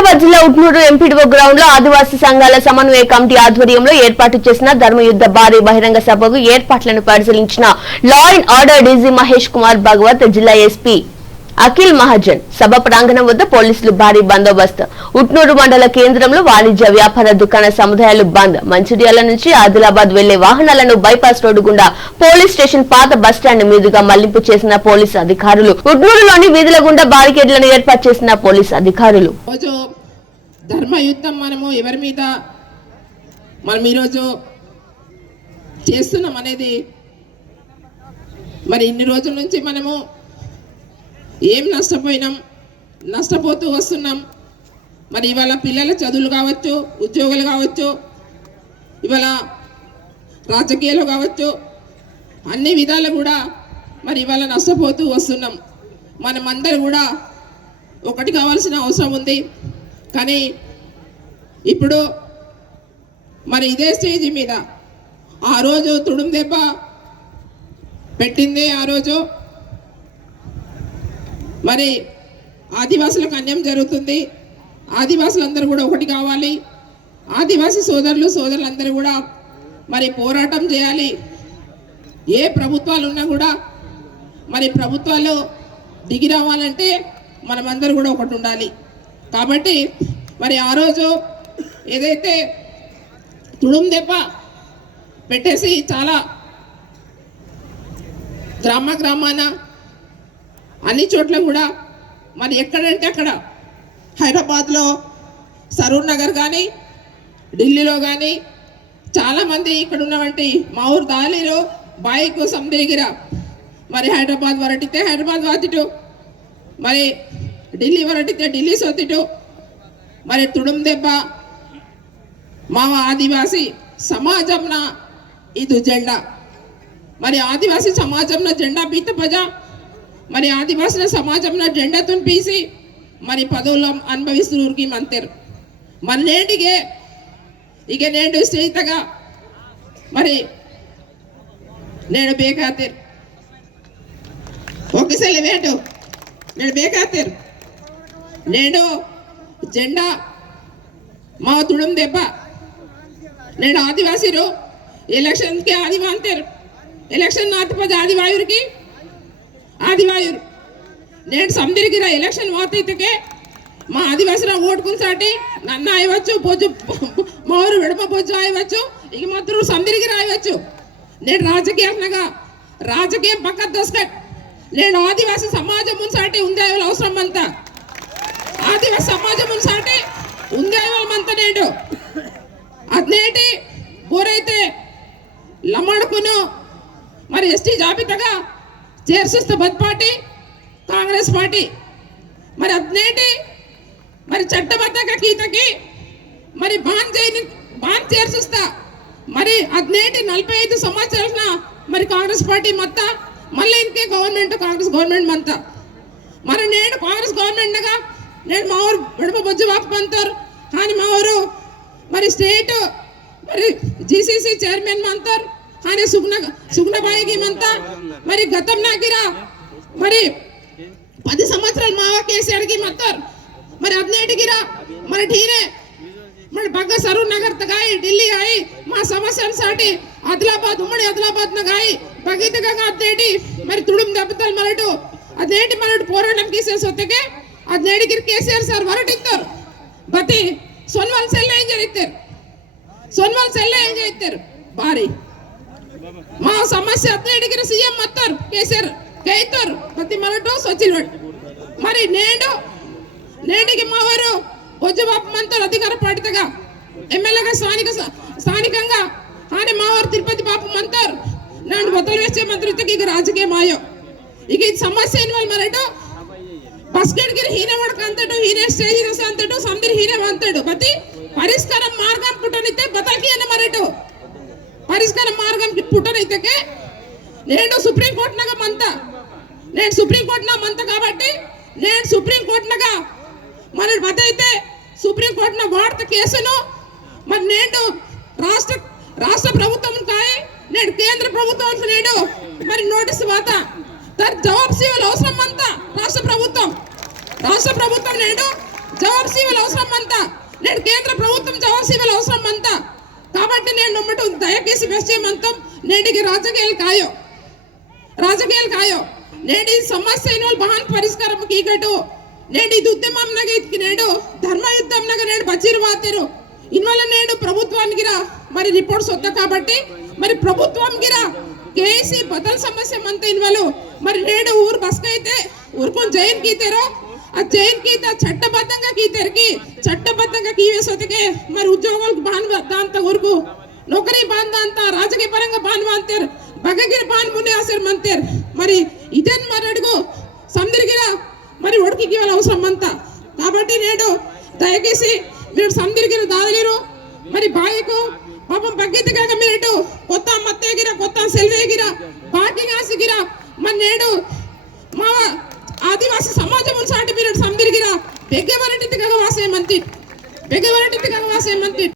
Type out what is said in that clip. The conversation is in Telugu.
హైదరాబాద్ జిల్లా ఉట్నూరు ఎంపీడీఓ గ్రౌండ్లో ఆదివాసీ సంఘాల సమన్వయ కమిటీ ఆధ్వర్యంలో ఏర్పాటు చేసిన ధర్మయుద్ద భారీ బహిరంగ సభకు ఏర్పాట్లను పరిశీలించిన law and order DG Mahesh Kumar Bhagwat జిల్లా ఎస్పీ అఖిల్ మహాజన్ సభ ప్రాంగణం వద్ద పోలీసులు భారీ బందోబస్తు. ఉట్నూరు మండల కేంద్రంలో వాణిజ్య వ్యాపార దుకాణ సముదాయాలు బంద్. మంచిర్యాల నుంచి ఆదిలాబాద్ వెళ్ళే వాహనాలను బైపాస్ రోడ్డు గుండా పోలీస్ స్టేషన్ పాత బస్టాండ్ మీదుగా మళ్ళింపు చేసిన పోలీసు అధికారులు. ఉట్నూరులోని వీధుల గుండా బారికేడ్లను ఏర్పాటు చేసిన పోలీసు అధికారులు. ధర్మయుద్ధం మనము ఎవరి మీద? మనం ఈరోజు చేస్తున్నాం అనేది మరి ఇన్ని రోజుల నుంచి మనము ఏం నష్టపోయినాం? నష్టపోతూ వస్తున్నాం. మరి ఇవాళ పిల్లల చదువులు కావచ్చు ఉద్యోగులు కావచ్చు ఇవాళ రాజకీయాలు కావచ్చు అన్ని విధాలు కూడా మరి ఇవాళ నష్టపోతూ వస్తున్నాం. మనమందరూ కూడా ఒకటి కావాల్సిన అవసరం ఉంది. కానీ ఇప్పుడు మరి ఇదే స్టేజ్ మీద ఆ రోజు తుడుం దెబ్బ పెట్టింది ఆ రోజు. మరి ఆదివాసులకు అన్యాయం జరుగుతుంది. ఆదివాసులందరూ కూడా ఒకటి కావాలి. ఆదివాసీ సోదరులు సోదరులందరూ కూడా మరి పోరాటం చేయాలి. ఏ ప్రభుత్వాలు ఉన్నా కూడా మరి ప్రభుత్వాలు దిగి రావాలంటే మనమందరూ కూడా ఒకటి ఉండాలి. కాబట్టి మరి ఆ రోజు ఏదైతే తుడుం దెబ్బ పెట్టేసి చాలా గ్రామ గ్రామాన అన్ని చోట్ల కూడా మరి ఎక్కడంటే అక్కడ హైదరాబాద్లో సరూర్ నగర్ కానీ ఢిల్లీలో కానీ చాలామంది ఇక్కడ ఉన్నవంటి మా ఊరు దాలిలో కోసం దగ్గర మరి హైదరాబాద్ వరటితే హైదరాబాద్ వాతిటు మరి ఢిల్లీ వరటితే ఢిల్లీ సొత్తిటు మరి తుడుం దెబ్బ మా ఆదివాసి సమాజంన ఇది జెండా. మరి ఆదివాసీ సమాజంలో జెండా బీత ప్రజా మరి ఆదివాసుల సమాజంలో జెండా తుంపీసి మరి పదోలాం అనుభవిస్తున్న ఊరికి మంతేరు. మరి నేటికే ఇక నేడు స్నేహితగా మరి నేను బేకాతేరు ఒకసారి వేటు నేను బేకాతేరు నేను జెండా మా తుడుం దెబ్బ. నేను ఆదివాసీరు ఎలక్షన్కి ఆదివాంతరు. ఎలక్షన్ నాతిపద ఆదివాయురికి ఆదివాయురు నేను సందిరిగిన ఎలక్షన్ ఓతీతకే మా ఆదివాసుల ఓటుకుని నన్ను అయ్యవచ్చు బొజ్జు మా ఊరు విడమ బొజ్జు అయ్యవచ్చు ఇక మాత్రం సందిరిగి రాయవచ్చు నేను రాజకీయంగా రాజకీయం పక్క దోసుకట్ నేను ఆదివాసి సమాజం మున్సాటి ఉందే అవసరం అంతా. ఆదివాసి సమాజం మున్సాటి ఉందే అంతా నేను అదేంటి బోరైతే లమ్మడుకును మరి ఎస్టీ జాబితాగా చేర్సిస్తే బత్ పార్టీ కాంగ్రెస్ పార్టీ. మరి అదేంటి మరి చట్టబద్ధంగా గీతకి మరి బాన్ చేయని బాన్ చేర్చిస్తా మరి అదేంటి నలభై ఐదు సంవత్సరాల మరి కాంగ్రెస్ పార్టీ మొత్త మళ్ళీ ఇంకే గవర్నమెంట్ కాంగ్రెస్ గవర్నమెంట్ మంత మరి నేను కాంగ్రెస్ గవర్నమెంట్గా నేను మా ఊరు విడప బొజ్జు వాకు కానీ మా ఊరు మరి స్టేట్ మరి జీసీసీ చైర్మన్ అంతారు అని సుగ్న సుగ్నబాయికి ఇమంతా మరి గతం నాకిరా మరి పది సంవత్సరాలు మావా కేసీఆర్కి మొత్తారు మరి అద్నేటికిరా మరి టీరే మరి బగ్గ సరూర్ నగర్ తగాయి ఢిల్లీ ఆయి మా సమస్యల సాటి ఆదిలాబాద్ ఉమ్మడి ఆదిలాబాద్ నగాయి బగీతగా అద్నేటి మరి తుడుం దెబ్బతలు మరటు అదేటి మరటు పోరాటం కేసీఆర్ సొత్తకే అద్నేటికి కేసీఆర్ సార్ ಹೊರಟಿದ್ದರು ಬತಿ ಸೊನ್ವಲ್ ಸೆಲ್ಲ ಎಂಜಾಯ್ತಾರೆ ಸೊನ್ವಲ್ ಸೆಲ್ಲ ಎಂಜಾಯ್ತಾರೆ భారీ మా సమస్య అద్దె అడిగిన సీఎం అత్తారు కేసీఆర్ గైతారు ప్రతి మనటో సచిన్ మరి నేడు నేటికి మా వారు వజ్రబాపమంతో అధికార పాటితగా ఎమ్మెల్యేగా స్థానిక స్థానికంగా ఆయన మావారు తిరుపతి పాపం మంత్రు నన్ను బదులు వేసే మంత్రిత్వకి ఇక రాజకీయ మాయో ఇక ఇది సమస్య ఏం వాళ్ళు మరటో బస్కెట్గిరి హీన వడక అంతటు హీన స్టేజ్ అంతటు సందిరి హీనం అంతడు ప్రతి పరిష్కారం మార్గం పుట్టనితే బతకి అని మరటో పుట్టరైతేకే పుట్టనైతే నేను సుప్రీంకోర్టునగా మంత. నేను సుప్రీంకోర్టున మంత కాబట్టి నేను సుప్రీం కోర్టునగా మరి మతైతే సుప్రీం కోర్టున వార్త కేసును మరి నేను రాష్ట్ర రాష్ట్ర ప్రభుత్వం కాయ నేను కేంద్ర ప్రభుత్వం నేను మరి నోటీసు వాత తర్ జవాబు సేవలు అవసరం అంతా రాష్ట్ర ప్రభుత్వం. రాష్ట్ర ప్రభుత్వం నేను జవాబు సేవలు అవసరం అంతా. నేను కేంద్ర ప్రభుత్వం జవాబు సేవలు అవసరం అంతా. కాబట్టి నేను నమ్మటం దయచేసి పశ్చిమంతం నేటికి రాజకీయాలు కాయో రాజకీయాలు కాయో నేడు ఈ సమస్య ఇన్వాల్ బహాన్ పరిష్కారం కీకటు నేడు ఇది నేడు ధర్మ యుద్ధం నేడు బజీరు వాతరు ఇన్వల్ల నేడు ప్రభుత్వానికి రా. మరి రిపోర్ట్స్ వద్ద కాబట్టి మరి ప్రభుత్వం గిరా కేసీ బదల్ సమస్య మంత ఇన్వలు. మరి నేడు ఊరు బస్కైతే ఊరుకొని జైన్ గీతారో ఆ జైన్ గీత చట్టబద్ధంగా కీతరికి చట్టబద్ధంగా కీవేసోతికే మరి ఉద్యోగాలకు బాన్ దాంత ఊరుకు. నొకరి బాంధ అంతా రాజకీయ పరంగా బాను అంతేరు. ಬಗೆಗಿರ బాను ಮುನ್ನೆ ಹಸಿರು ಮಂತೀರ್ మరి ఇదేం అడుగు? సందరికిరా మరి ఒడికి ఇవాళ అవసరం అంతా? కాబట్టి నేడు దయచేసి మీరు సందరికి దాదలేరు మరి బాయకు పాపం బగ్గెత్తి కాక మీరు కొత్త మత్తేగిరా కొత్త సెల్వేగిరా పాకింగ్ ఆసిగిరా మరి నేడు మా ఆదివాసీ సమాజం సాటి మీరు సందరికిరా బెగ్గెవరటి కాక వాసేమంతి బెగ్గెవరటి కాక వాసేమంతి